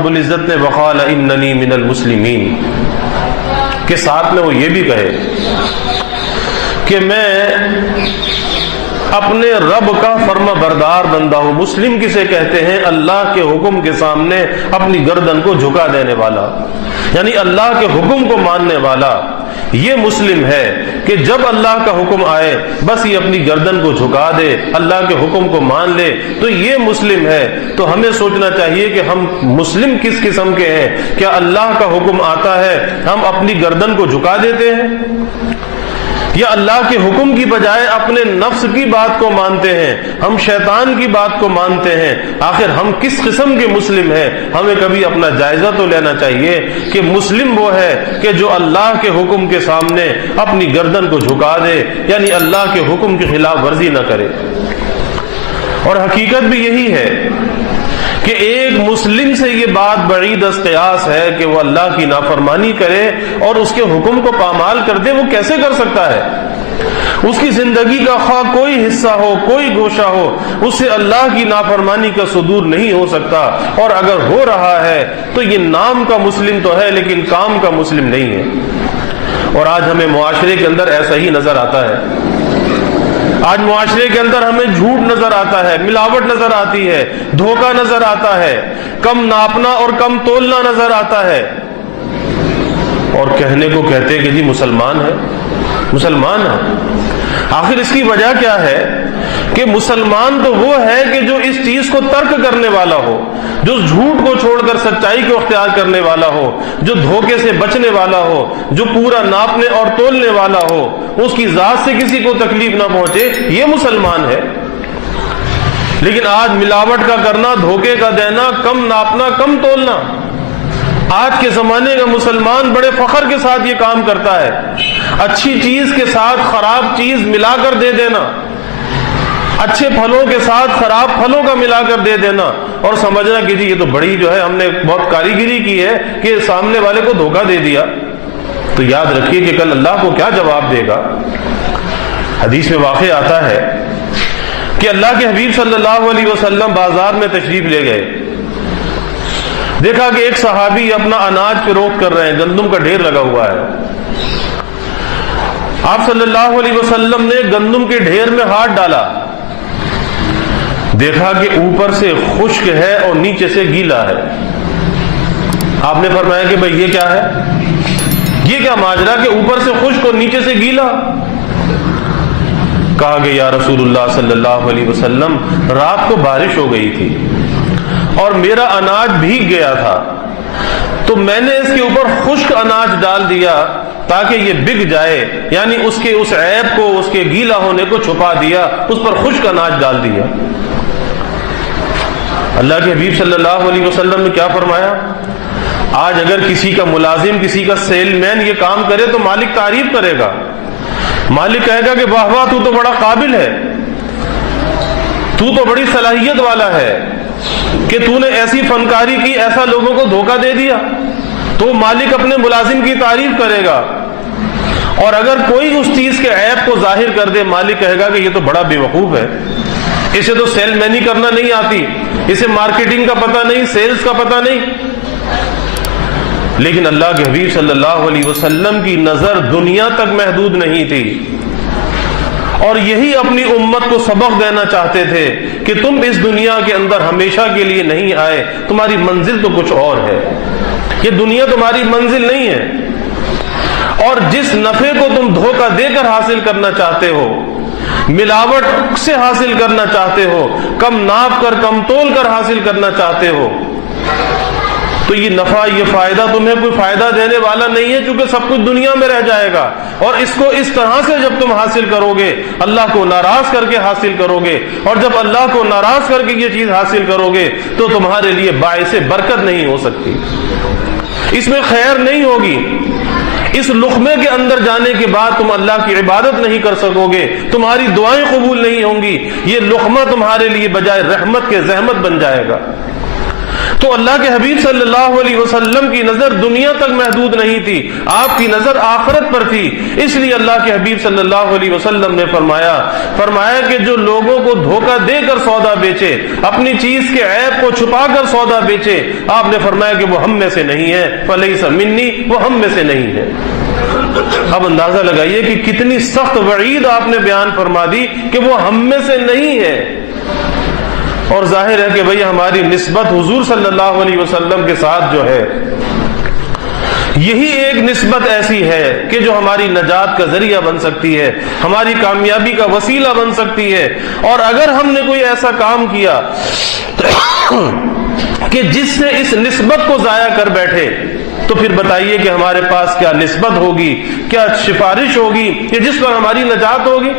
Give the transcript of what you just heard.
رب العزت نے وقال اننی من المسلمین کے ساتھ میں وہ یہ بھی کہے کہ میں اپنے رب کا فرما بردار بندہ ہوں. مسلم کسے کہتے ہیں؟ اللہ کے حکم کے سامنے اپنی گردن کو جھکا دینے والا، یعنی اللہ کے حکم کو ماننے والا. یہ مسلم ہے کہ جب اللہ کا حکم آئے بس یہ اپنی گردن کو جھکا دے، اللہ کے حکم کو مان لے، تو یہ مسلم ہے. تو ہمیں سوچنا چاہیے کہ ہم مسلم کس قسم کے ہیں. کیا اللہ کا حکم آتا ہے ہم اپنی گردن کو جھکا دیتے ہیں، یا اللہ کے حکم کی بجائے اپنے نفس کی بات کو مانتے ہیں، ہم شیطان کی بات کو مانتے ہیں؟ آخر ہم کس قسم کے مسلم ہیں؟ ہمیں کبھی اپنا جائزہ تو لینا چاہیے کہ مسلم وہ ہے کہ جو اللہ کے حکم کے سامنے اپنی گردن کو جھکا دے، یعنی اللہ کے حکم کی خلاف ورزی نہ کرے. اور حقیقت بھی یہی ہے کہ ایک مسلم سے یہ بات بعید از قیاس ہے کہ وہ اللہ کی نافرمانی کرے اور اس کے حکم کو پامال کر دے. وہ کیسے کر سکتا ہے؟ اس کی زندگی کا خواہ کوئی حصہ ہو، کوئی گوشہ ہو، اس سے اللہ کی نافرمانی کا صدور نہیں ہو سکتا. اور اگر ہو رہا ہے تو یہ نام کا مسلم تو ہے لیکن کام کا مسلم نہیں ہے. اور آج ہمیں معاشرے کے اندر ایسا ہی نظر آتا ہے. آج معاشرے کے اندر ہمیں جھوٹ نظر آتا ہے، ملاوٹ نظر آتی ہے، دھوکہ نظر آتا ہے، کم ناپنا اور کم تولنا نظر آتا ہے. اور کہنے کو کہتے کہ جی مسلمان ہے، مسلمان ہے. آخر اس کی وجہ کیا ہے کہ مسلمان تو وہ ہے کہ جو اس چیز کو ترک کرنے والا ہو، جو جھوٹ کو چھوڑ کر سچائی کو اختیار کرنے والا ہو، جو دھوکے سے بچنے والا ہو، جو پورا ناپنے اور تولنے والا ہو، اس کی ذات سے کسی کو تکلیف نہ پہنچے، یہ مسلمان ہے. لیکن آج ملاوٹ کا کرنا، دھوکے کا دینا، کم ناپنا، کم تولنا، آج کے زمانے کا مسلمان بڑے فخر کے ساتھ یہ کام کرتا ہے. اچھی چیز کے ساتھ خراب چیز ملا کر دے دینا، اچھے پھلوں کے ساتھ خراب پھلوں کا ملا کر دے دینا، اور سمجھنا کہ جی یہ تو بڑی جو ہے ہم نے بہت کاریگری کی ہے کہ سامنے والے کو دھوکہ دے دیا. تو یاد رکھیے کہ کل اللہ کو کیا جواب دے گا. حدیث میں واقع آتا ہے کہ اللہ کے حبیب صلی اللہ علیہ وسلم بازار میں تشریف لے گئے. دیکھا کہ ایک صحابی اپنا اناج فروخت کر رہے ہیں، گندم کا ڈھیر لگا ہوا ہے. آپ صلی اللہ علیہ وسلم نے گندم کے ڈھیر میں ہاتھ ڈالا، دیکھا کہ اوپر سے خشک ہے اور نیچے سے گیلا ہے. آپ نے فرمایا کہ بھئی یہ کیا ہے، یہ کیا ماجرا کہ اوپر سے خشک اور نیچے سے گیلا؟ کہا کہ یا رسول اللہ صلی اللہ علیہ وسلم رات کو بارش ہو گئی تھی اور میرا اناج بھیگ گیا تھا، تو میں نے اس کے اوپر خشک اناج ڈال دیا تاکہ یہ بک جائے، یعنی اس کے اس عیب کو، اس کے گیلا ہونے کو چھپا دیا، اس پر خشک اناج ڈال دیا. اللہ کے حبیب صلی اللہ علیہ وسلم نے کیا فرمایا؟ آج اگر کسی کا ملازم، کسی کا سیل مین یہ کام کرے تو مالک تعریف کرے گا، مالک کہے گا کہ واہ واہ تو تو بڑا قابل ہے، تو بڑی صلاحیت والا ہے کہ تو نے ایسی فنکاری کی، ایسا لوگوں کو دھوکہ دے دیا. تو مالک اپنے ملازم کی تعریف کرے گا. اور اگر کوئی اس چیز کے عیب کو ظاہر کر دے، مالک کہے گا کہ یہ تو بڑا بے وقوف ہے، اسے تو سیل مینی کرنا نہیں آتی، اسے مارکیٹنگ کا پتہ نہیں، سیلز کا پتہ نہیں. لیکن اللہ کے حبیب صلی اللہ علیہ وسلم کی نظر دنیا تک محدود نہیں تھی، اور یہی اپنی امت کو سبق دینا چاہتے تھے کہ تم اس دنیا کے اندر ہمیشہ کے لیے نہیں آئے، تمہاری منزل تو کچھ اور ہے، یہ دنیا تمہاری منزل نہیں ہے. اور جس نفع کو تم دھوکہ دے کر حاصل کرنا چاہتے ہو، ملاوٹ سے حاصل کرنا چاہتے ہو، کم ناپ کر کم تول کر حاصل کرنا چاہتے ہو، تو یہ نفع، یہ فائدہ تمہیں کوئی فائدہ دینے والا نہیں ہے، چونکہ سب کچھ دنیا میں رہ جائے گا. اور اس کو اس طرح سے جب تم حاصل کرو گے، اللہ کو ناراض کر کے حاصل کرو گے، اور جب اللہ کو ناراض کر کے یہ چیز حاصل کرو گے تو تمہارے لیے باعث برکت نہیں ہو سکتی، اس میں خیر نہیں ہوگی. اس لقمے کے اندر جانے کے بعد تم اللہ کی عبادت نہیں کر سکو گے، تمہاری دعائیں قبول نہیں ہوں گی، یہ لقمہ تمہارے لیے بجائے رحمت کے زحمت بن جائے گا. تو اللہ کے حبیب صلی اللہ علیہ وسلم کی نظر دنیا تک محدود نہیں تھی، آپ کی نظر آخرت پر تھی۔ اس لیے اللہ کے حبیب صلی اللہ علیہ وسلم نے فرمایا کہ جو لوگوں کو دھوکہ دے کر سودا بیچے، اپنی چیز کے عیب کو چھپا کر سودا بیچے، آپ نے فرمایا کہ وہ ہم میں سے نہیں ہے، فلیس منی، وہ ہم میں سے نہیں ہے۔ اب اندازہ لگائیے کہ کتنی سخت وعید آپ نے بیان فرما دی کہ وہ ہم میں سے نہیں ہے۔ اور ظاہر ہے کہ بھئی ہماری نسبت حضور صلی اللہ علیہ وسلم کے ساتھ جو ہے، یہی ایک نسبت ایسی ہے کہ جو ہماری نجات کا ذریعہ بن سکتی ہے، ہماری کامیابی کا وسیلہ بن سکتی ہے۔ اور اگر ہم نے کوئی ایسا کام کیا کہ جس سے اس نسبت کو ضائع کر بیٹھے، تو پھر بتائیے کہ ہمارے پاس کیا نسبت ہوگی، کیا سفارش ہوگی کہ جس پر ہماری نجات ہوگی؟